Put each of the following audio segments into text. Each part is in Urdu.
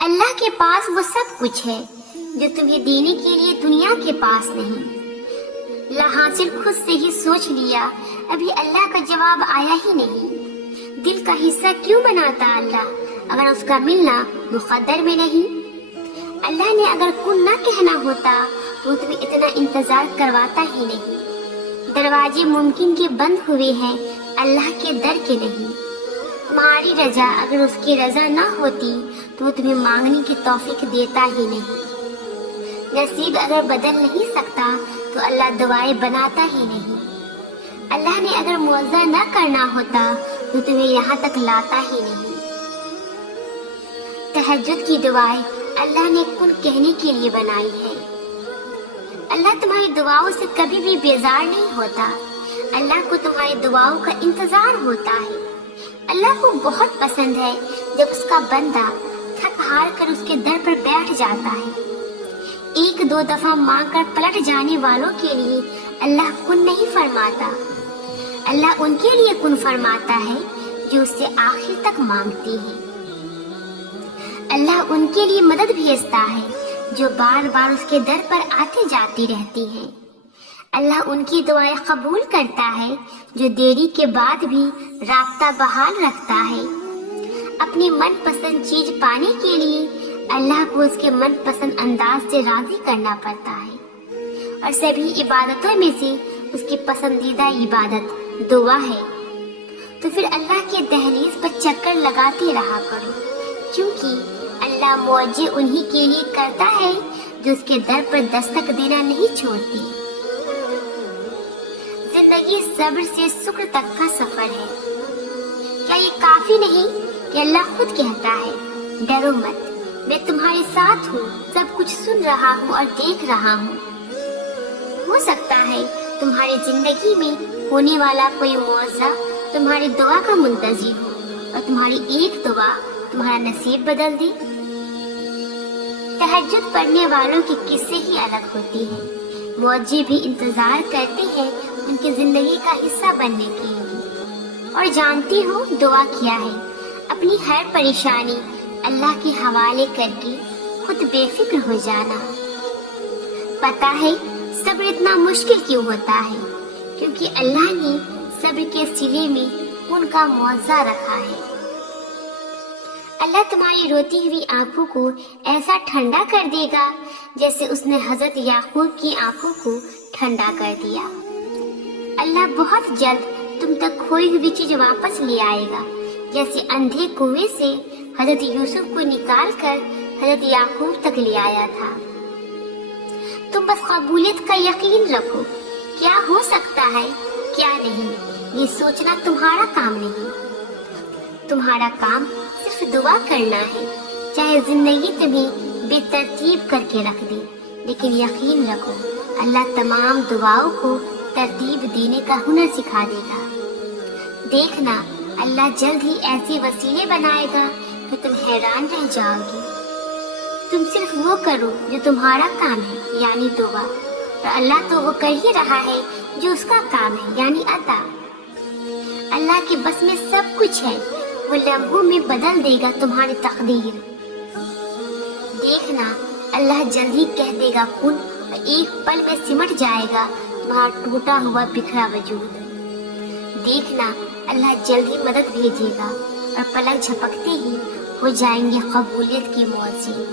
اللہ کے پاس وہ سب کچھ ہے جو تمہیں دینے کے لیے دنیا کے پاس نہیں۔ لا حاصل خود سے ہی سوچ لیا، ابھی اللہ کا جواب آیا ہی نہیں۔ دل کا حصہ کیوں بناتا اللہ اگر اس کا ملنا مقدر میں نہیں؟ اللہ نے اگر کن نہ کہنا ہوتا تو تمہیں اتنا انتظار کرواتا ہی نہیں۔ دروازے ممکن کے بند ہوئے ہیں، اللہ کے در کے نہیں۔ تمہاری رضا اگر اس کی رضا نہ ہوتی تو وہ تمہیں مانگنے کی توفیق دیتا ہی نہیں۔ نصیب اگر بدل نہیں سکتا تو اللہ دعائیں بناتا ہی نہیں۔ اللہ نے اگر معاوضہ نہ کرنا ہوتا تو تمہیں یہاں تک لاتا ہی نہیں۔ تہجد کی دعائیں اللہ نے کن کہنے کے لیے بنائی ہے۔ اللہ تمہاری دعاؤں سے کبھی بھی بیزار نہیں ہوتا۔ اللہ کو تمہاری دعاؤں کا انتظار ہوتا ہے۔ اللہ کو بہت پسند ہے جب اس کا بندہ تھک ہار کر اس کے در پر بیٹھ جاتا ہے۔ ایک دو دفعہ مانگ کر پلٹ جانے والوں کے لیے اللہ کن نہیں فرماتا۔ اللہ ان کے لیے کن فرماتا ہے جو اس سے آخر تک مانگتے ہیں۔ اللہ ان کے لیے مدد بھیجتا ہے جو بار بار اس کے در پر آتے جاتی رہتی ہیں۔ اللہ ان کی دعائیں قبول کرتا ہے جو دیری کے بعد بھی رابطہ بحال رکھتا ہے۔ اپنی من پسند چیز پانے کے لیے اللہ کو اس کے من پسند انداز سے راضی کرنا پڑتا ہے، اور سبھی عبادتوں میں سے اس کی پسندیدہ عبادت دعا ہے۔ تو پھر اللہ کے دہلیز پر چکر لگاتے رہا کرو، کیونکہ اللہ معجزے انہی کے لیے کرتا ہے جو اس کے در پر دستک دینا نہیں چھوڑتی۔ زندگی صبر سے شکر تک کا سفر ہے۔ کیا یہ کافی نہیں کہ اللہ خود کہتا ہے ڈرو مت، میں تمہارے ساتھ ہوں، سب کچھ سن رہا ہوں اور دیکھ رہا ہوں۔ ہو سکتا ہے تمہاری زندگی میں ہونے والا کوئی معجزہ تمہاری دعا کا منتظر ہو اور تمہاری ایک دعا تمہارا نصیب بدل دے۔ تہجد پڑھنے والوں کی قصے ہی الگ ہوتی ہیں۔ معجزے بھی انتظار کرتے ہیں ان کی زندگی کا حصہ بننے کے لیے۔ اور جانتی ہو دعا کیا ہے؟ اپنی ہر پریشانی اللہ کے حوالے کر کے خود بے فکر ہو جانا۔ پتہ ہے صبر اتنا مشکل کیوں ہوتا ہے؟ کیونکہ اللہ نے صبر کے سلے میں ان کا معاوضہ رکھا ہے۔ اللہ تمہاری روتی ہوئی آنکھوں کو ایسا ٹھنڈا کر دے گا جیسے اس نے حضرت یعقوب کی آنکھوں کو ٹھنڈا کر دیا۔ اللہ بہت جلد تم تک کھوئی ہوئی چیز واپس لے آئے گا، جیسے اندھے کنویں سے حضرت یوسف کو نکال کر حضرت یعقوب تک لے آیا تھا۔ تم بس قبولیت کا یقین رکھو، کیا ہو سکتا ہے کیا نہیں، یہ سوچنا تمہارا کام نہیں۔ تمہارا کام صرف دعا کرنا ہے، چاہے زندگی تمہیں بے ترتیب کر کے رکھ دے، لیکن یقین رکھو اللہ تمام دعاؤں کو ترتیب دینے کا ہنر سکھا دے گا۔ دیکھنا اللہ جلد ہی ایسے وسیلے بنائے گا کہ تم حیران رہ جاؤ گے۔ تم صرف وہ کرو جو تمہارا کام ہے، یعنی دعا، اور اللہ تو وہ کر ہی رہا ہے جو اس کا کام ہے، یعنی عطا۔ اللہ کے بس میں سب کچھ ہے، وہ لمحوں میں بدل دے گا تمہاری تقدیر۔ دیکھنا اللہ جلد ہی کہہ دے گا کن، اور ایک پل میں سمٹ جائے گا تمہارا ٹوٹا ہوا بکھرا وجود۔ دیکھنا اللہ جلد ہی مدد بھیجے گا اور پلک جھپکتے ہی ہو جائیں گے قبولیت کی معجزے۔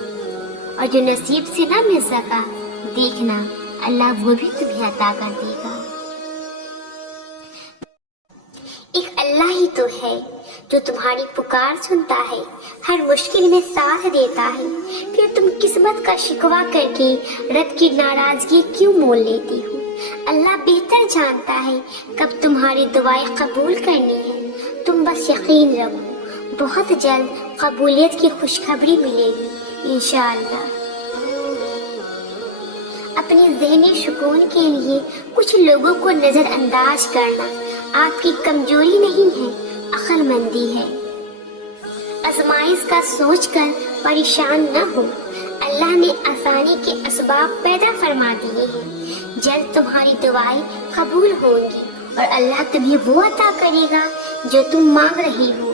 اور جو نصیب سے نہ مل سکا، دیکھنا اللہ وہ بھی تمہیں عطا کر دے گا۔ ایک اللہ ہی تو ہے جو تمہاری پکار سنتا ہے، ہر مشکل میں ساتھ دیتا ہے۔ پھر تم قسمت کا شکوہ کر کے رب کی ناراضگی کیوں مول لیتی ہو؟ اللہ بہتر جانتا ہے کب تمہاری دعائیں قبول کرنی ہے۔ تم بس یقین رکھو، بہت جلد قبولیت کی خوشخبری ملے گی انشاءاللہ۔ اپنی ذہنی سکون کے لیے کچھ لوگوں کو نظر انداز کرنا آپ کی کمزوری نہیں ہے، عقل مندی ہے۔ آزمائش کا سوچ کر پریشان نہ ہو، اللہ نے آسانی کے اسباب پیدا فرما دیے ہیں۔ جلد تمہاری دعائیں قبول ہوں گی اور اللہ تمہیں وہ عطا کرے گا جو تم مانگ رہی ہو۔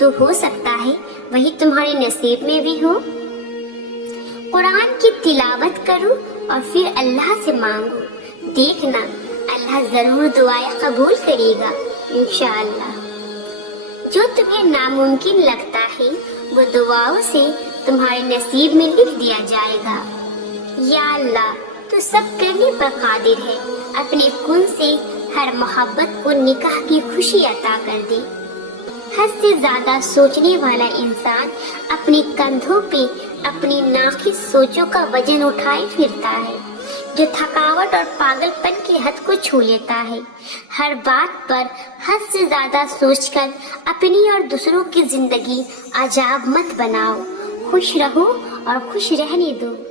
تو ہو سکتا ہے وہی تمہارے نصیب میں بھی ہو۔ قرآن کی تلاوت کرو اور پھر اللہ سے مانگو، دیکھنا اللہ ضرور دعائیں قبول کرے گا انشاءاللہ۔ جو تمہیں ناممکن لگتا ہے وہ دعاؤں سے تمہارے نصیب میں لکھ دیا جائے گا۔ یا اللہ تو سب کرنے پر قادر ہے، اپنے کن سے ہر محبت کو نکاح کی خوشی عطا کر دے۔ حد سے زیادہ سوچنے والا انسان اپنے کندھوں پہ اپنی ناقص سوچوں کا وزن اٹھائے پھرتا ہے، جو تھکاوٹ اور پاگل پن کی حد کو چھو لیتا ہے۔ ہر بات پر حد سے زیادہ سوچ کر اپنی اور دوسروں کی زندگی عذاب مت بناؤ، خوش رہو اور خوش رہنے دو۔